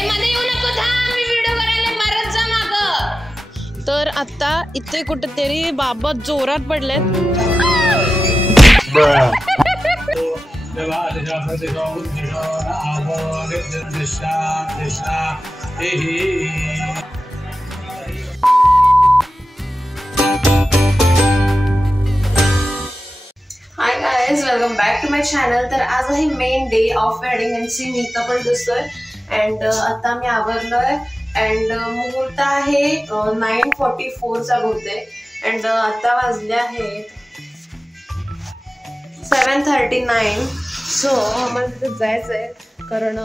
मध्ये येऊ नको, थांब मी व्हिडिओ करायला, परत जा मागं. तर आता इथे कुठेतरी बाबा जोरात पडलेत. Hi guys, welcome back to my channel. तर आज आहे main day of wedding and see me तर पण दिसतोय. अँड आता मी आवरलोय अँड मुहूर्त आहे 9:44 चा बहुतेक. अँड आता वाजले आहेत 7:39. सो आम्हाला तिथे जायचं आहे कारण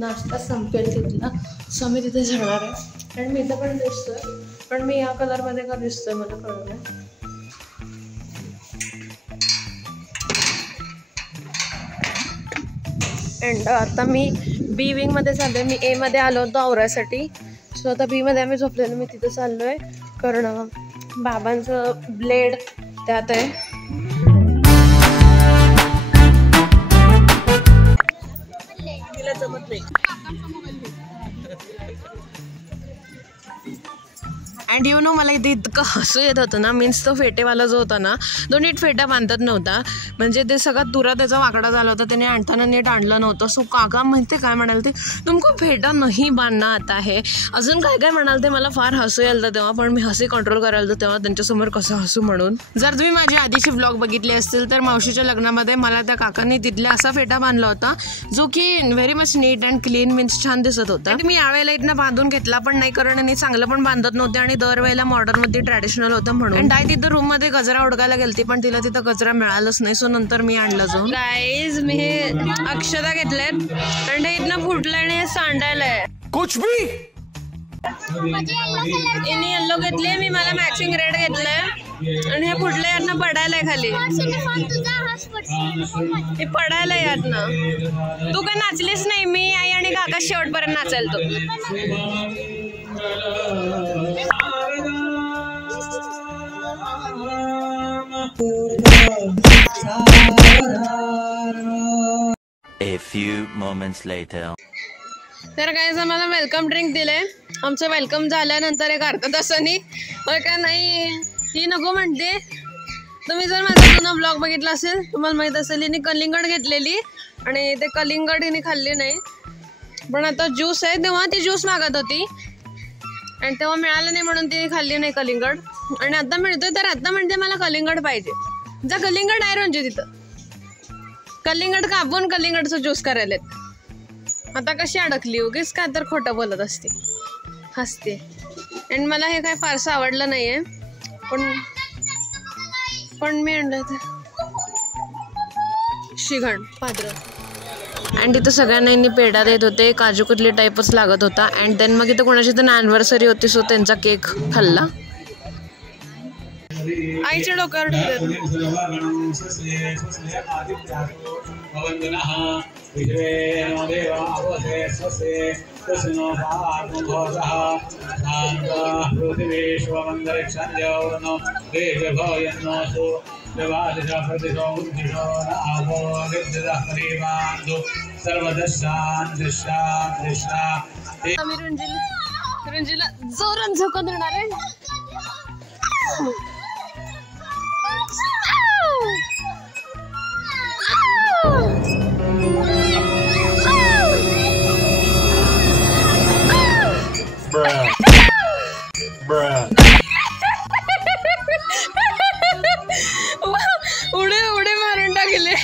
नाश्ता संपेल तिथला. सो मी तिथे जाणार आहे. अँड मी इथं पण दिसतोय, पण मी या कलरमध्ये का दिसतोय मला कळलं नाही. अँड आता मी बी विंगमध्ये चाललो आहे. मी एमध्ये आलो होतो आवरासाठी. सो आता बीमध्ये आम्ही झोपलेलो. मी तिथं चाललो आहे कारण बाबांचं ब्लेड त्यात आहे. तिला जमत नाही. अँड यू नो मला इथे इतकं हसू येत होतं ना. मीन्स तो फेटेवाला जो होता ना, तो नीट फेटा बांधत नव्हता. म्हणजे ते सगळा तुरा त्याचा वाकडा झाला होता. त्याने आणताना नीट आणलं नव्हतं. सो काका म्हणते काय म्हणाल ते, तुमको फेटा नाही बांधना आता है, अजून काय काय म्हणाल ते. मला फार हसू यायला तेव्हा, पण मी हसी कंट्रोल करायला तेव्हा त्यांच्यासमोर कसं हसू म्हणून. जर तुम्ही माझी आधीची व्लॉग बघितली असतील तर मावशीच्या लग्नामध्ये मला त्या काकांनी तिथल्या असा फेटा बांधला होता जो की very much neat and clean, means छान दिसत होता. मी यावेळेला इथनं बांधून घेतला पण नाही कारण चांगलं पण बांधत नव्हते आणि दरवेळेला मॉडर्न मध्ये ट्रॅडिशनल होतं म्हणून. ताई तिथं रूम मध्ये गजरा उडकायला गेलती पण तिला तिथं गजरा मिळालंच नाही. सो नंतर मी आणलं जाऊन. गाईज मी हे अक्षता घेतलेत आणि हे इथनं फुटलंय आणि हे सांडायलंय कुछ भी. इनी येल्लो घेतले मी, मला मॅचिंग रेड घेतलंय आणि हे फुटलंय यातनं पडायलाय खाली. हे पडायलाय यातनं. तू काय नाचलीस नाही. मी आई आणि काका शेवटपर्यंत नाचायला तो. A few moments later. तर गाईज आम्हाला वेलकम ड्रिंक दिलंय. आमचं वेलकम झाल्यानंतर एक अर्धा तासानी का नाही ही नको म्हणते. तुम्ही जर माझा जुना ब्लॉग बघितला असेल तुम्हाला माहीत असेल हिने कलिंगड घेतलेली आणि ते कलिंगड हिने खाल्ली नाही. पण आता ज्यूस आहे, तेव्हा ती ज्यूस मागत होती आणि तेव्हा मिळालं नाही म्हणून ती खाल्ली नाही कलिंगड. आणि आता मिळतोय तर आता म्हणते मला कलिंगड पाहिजे. जा कलिंगड आहे रंजू तिथं. कलिंगड कापून कलिंगडचं ज्यूस करायला. आता कशी अडकली उगीच का तर खोटं बोलत असते, हसते. आणि मला हे काय फारसं आवडलं नाही आहे पण मी आणलं ते शिघण पात्र. अँड इथं सगळ्यांना पेढा देत होते. काजू कतली टाईपच लागत होता. अँड देन मग इथं कोणाची तर ॲनिव्हर्सरी होती सो त्यांचा केक खाल्ला. आईच्या डोक्यावर रुंजीला जोरात झोकून देणार आहे. उडे उडे मारून टाकले.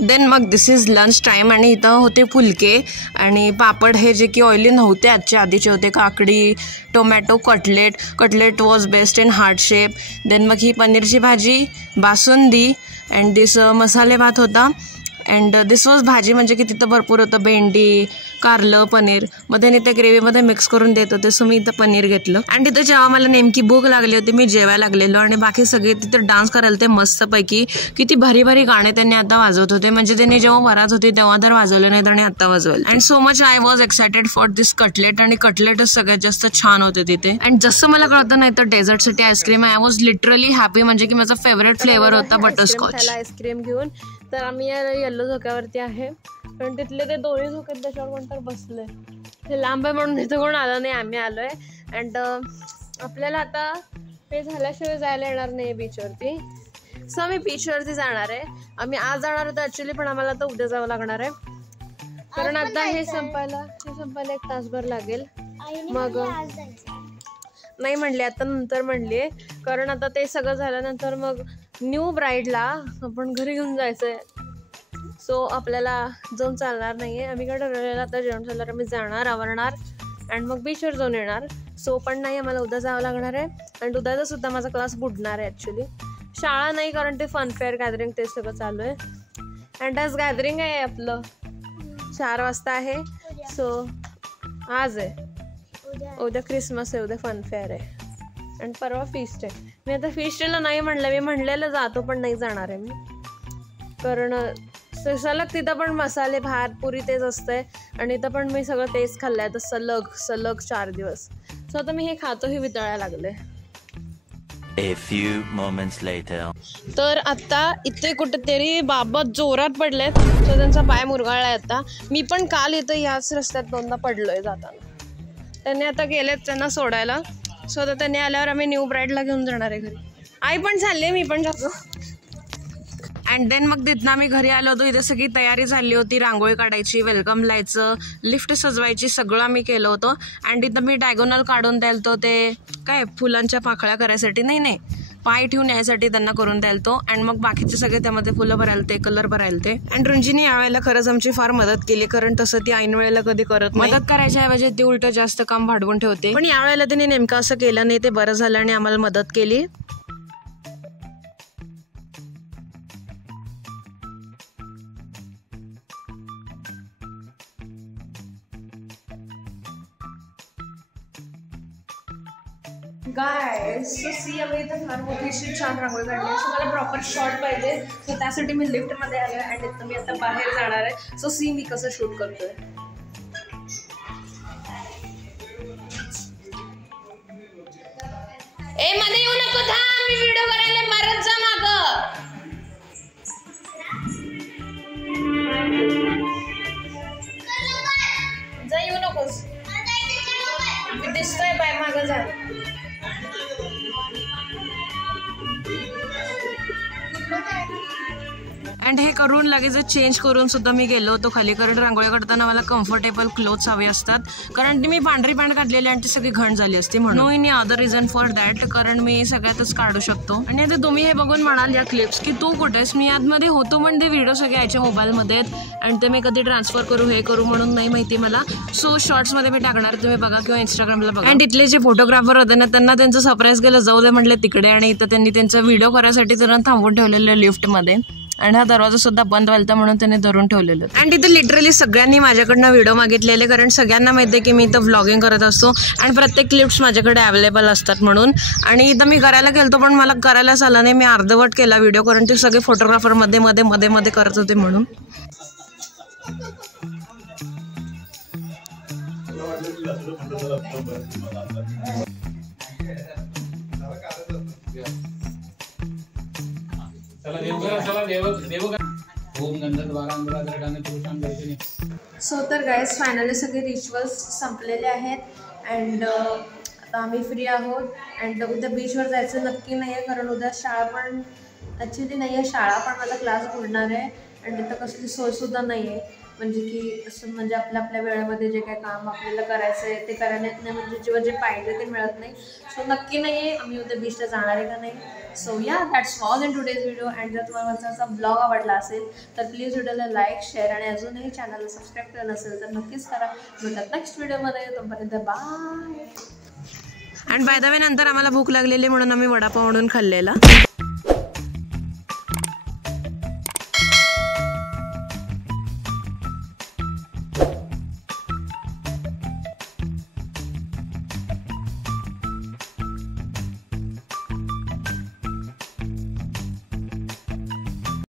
देन मग दिस इज लंच टाईम आणि इथं होते फुलके आणि पापड हे जे की ऑइली नव्हते आजच्या आधीचे होते. काकडी, tomato, cutlet was best in heart shape. Then मग ही पनीरची भाजी, बासुंदी अँड दिस मसाले भात होता. अँड दिस वॉज भाजी म्हणजे की तिथं भरपूर होतं भेंडी, कारलं, पनीर. मग त्यांनी त्या ग्रेव्हीमध्ये मिक्स करून देत होते. सो मी इथं पनीर घेतलं. अँड तिथं जेव्हा मला नेमकी भूक लागली होती मी जेवायला लागलेलो आणि बाकी सगळे तिथं डान्स करायला ते मस्तपैकी. किती भारी भारी गाणे त्यांनी आता वाजवत होते. म्हणजे त्यांनी जेव्हा वरात होती तेव्हा तर वाजवले नाहीत आणि आता वाजवलं. And so much I was excited for this cutlet. आणि कटलेटच सगळ्यात जास्त छान होते तिथे. अँड जसं मला कळतं नाही तर डेझर्टसाठी ice cream I was literally happy. म्हणजे की माझा फेवरेट फ्लेवर होता बटरस्कॉच. आईस्क्रीम घेऊन तर आम्ही येल्लो झोक्यावरती आहे कारण तिथले ते दोन्ही झोकेत त्याच्यावर कोणतर बसले. हे लांब आहे म्हणून इथं कोण आलं नाही, आम्ही आलोय. अँड आपल्याला आता हे झाल्याशिवाय जायला येणार नाही बीचवरती. सो आम्ही बीचवरती जाणार आहे. आम्ही आज जाणार होतो ॲक्च्युली, पण आम्हाला आता उद्या जावं लागणार आहे. कारण आता हे संपायला 1 तासभर लागेल. मग नाही म्हणले, आता नंतर म्हणली. कारण आता ते सगळं झाल्यानंतर मग न्यू ब्राईडला आपण घरी घेऊन जायचं आहे. सो आपल्याला जाऊन चालणार नाही आहे. आम्ही काय ठरवलेलं आता जेवण झाल्यावर आम्ही जाणार, आवरणार अँड मग बीचवर जाऊन येणार. सो पण नाही, आम्हाला उद्या जावं लागणार आहे. अँड उद्याचा सुद्धा माझा क्लास बुडणार आहे ॲक्च्युली. शाळा नाही, कारण ते फनफेअर गॅदरिंग ते सगळं चालू आहे. अँड आज गॅदरिंग आहे आपलं 4 वाजता आहे. सो आज आहे, उद्या क्रिसमस आहे, उद्या फनफेअर आहे आणि परवा फीस्ट आहे. मी आता फीस्ट डेला नाही म्हणलं, मी म्हणलेलं जातो पण नाही जाणार आहे मी. कारण सलग तिथं पण मसाले भात पुरी तेच असतंय आणि इथं पण मी सगळं तेच खाल्लं आहे. तर सलग 4 दिवस. सो आता मी हे खातो, हे वितळायला लागले. A few moments later. तर आता इथे कुठेतरी बाबा जोरात पडलेत. सो त्यांचा पाय मुरगाळलाय आता. मी पण काल इथं याच रस्त्यात 2दा पडलोय जाताना. त्यांनी आता गेलेत त्यांना सोडायला. सो आता त्यांनी आल्यावर आम्ही न्यू ब्राईडला घेऊन जाणार आहे घरी. आई पण चालली, मी पण जातो. अँड देन मग तिथनं आम्ही घरी आलो होतो. इथे सगळी तयारी झाली होती, रांगोळी काढायची, वेलकम लिहायचं, लिफ्ट सजवायची, सगळं आम्ही केलं होतं. अँड इथं मी डायगोनल काढून द्यायला ते काय फुलांच्या पाकळ्या करायसाठी, नाही पाय ठेवून यायसाठी त्यांना करून द्यायला. अँड मग बाकीचे सगळे त्यामध्ये फुलं भरायला ते, कलर भरायला ते. अँड रुंजीने यावेळेला खरंच आमची फार मदत केली, कारण तसं ती ऐन वेळेला कधी करत नाही. मदत करायच्या ऐवजी ती उलट जास्त काम वाढवून ठेवते. पण यावेळेला तिने नेमकं असं केलं नाही, ते बरं झालं आणि आम्हाला मदत केली. गाइस, सो सी आम्ही इथं फार मोठी छान रांगोळी काढली. सो मला प्रॉपर शॉट पाहिजे, सो त्यासाठी मी लिफ्टमध्ये आले अँड इथं मी आता बाहेर जाणार आहे. सो सी मी कसं शूट करतोय. मध्ये येऊ नको, थांब, मी व्हिडिओ करायला मारत जा मागं. जा, येऊ नकोस, दिसतोय बाय मागं जा. अँड हे करून लगेच चेंज करून सुद्धा मी गेलो होतो खाली. कारण रांगोळी काढताना मला कम्फर्टेबल क्लोथ्स हवे असतात, कारण ती मी पांढरी पॅन्ट काढलेली आणि ती सगळी घण झाली असते म्हणून. No any other reason for that, कारण मी सगळ्यातच काढू शकतो. आणि आता तुम्ही हे बघून म्हणाल या क्लिप्स की तू कुठेस, मी आतमध्ये होतो पण ते व्हिडिओ सगळे याच्या मोबाईलमध्ये आहेत आणि ते मी कधी ट्रान्सफर करू हे करू म्हणून नाही माहिती मला. सो शॉर्ट्समध्ये मी टाकणार, तुम्ही बघा किंवा इंस्टाग्रामला बघा. अँड इथले जे फोटोग्राफर होते ना, त्यांना त्यांचं सरप्राईज केलं, जाऊ दे म्हटलं तिकडे. आणि इथं त्यांनी त्यांचा व्हिडिओ करायसाठी त्यांना थांबवून ठेवलेलं लिफ्टमध्ये. आणि हा दरवाजा सुद्धा बंद व्हायचा म्हणून त्याने धरून ठेवलेलं. आणि तिथे लिटरली सगळ्यांनी माझ्याकडनं व्हिडिओ मागितलेले, कारण सगळ्यांना माहिती आहे की मी इथं व्लॉगिंग करत असतो आणि प्रत्येक क्लिप्स माझ्याकडे अवेलेबल असतात म्हणून. आणि इथं मी करायला गेलतो पण मला करायलाच आलं नाही, मी अर्धवट केला व्हिडिओ, कारण ते सगळे फोटोग्राफर मध्ये मध्ये मध्ये मध्ये करत होते म्हणून. सो तर गाईज फायनली सगळे रिच्युअल्स संपलेले आहेत अँड आता आम्ही फ्री आहोत. अँड उद्या बीचवर जायचं नक्की नाही आहे, कारण उद्या शाळा पण ॲक्च्युली नाही आहे, शाळा पण माझा क्लास बुडणार आहे. अँड तिथं कसली सोयसुद्धा नाही आहे, म्हणजे की असं म्हणजे आपल्या वेळेमध्ये जे काय काम आपल्याला करायचं आहे ते करायला येत नाही, म्हणजे जेव्हा जे पाहिजे ते मिळत नाही. सो नक्की नाही आहे आम्ही उद्या बीचला जाणार आहे का नाही. सो या that's all in today's video. And जर तुम्हाला माझा ब्लॉग आवडला असेल तर प्लीज व्हिडिओला लाईक, शेअर आणि अजूनही चॅनलला सबस्क्राईब केलं नसेल तर नक्कीच करा. भेटत नेक्स्ट व्हिडिओमध्ये, तोपर्यंत bye. And by the way नंतर आम्हाला भूक लागलेली म्हणून आम्ही वडापाव म्हणून खाल्लेला.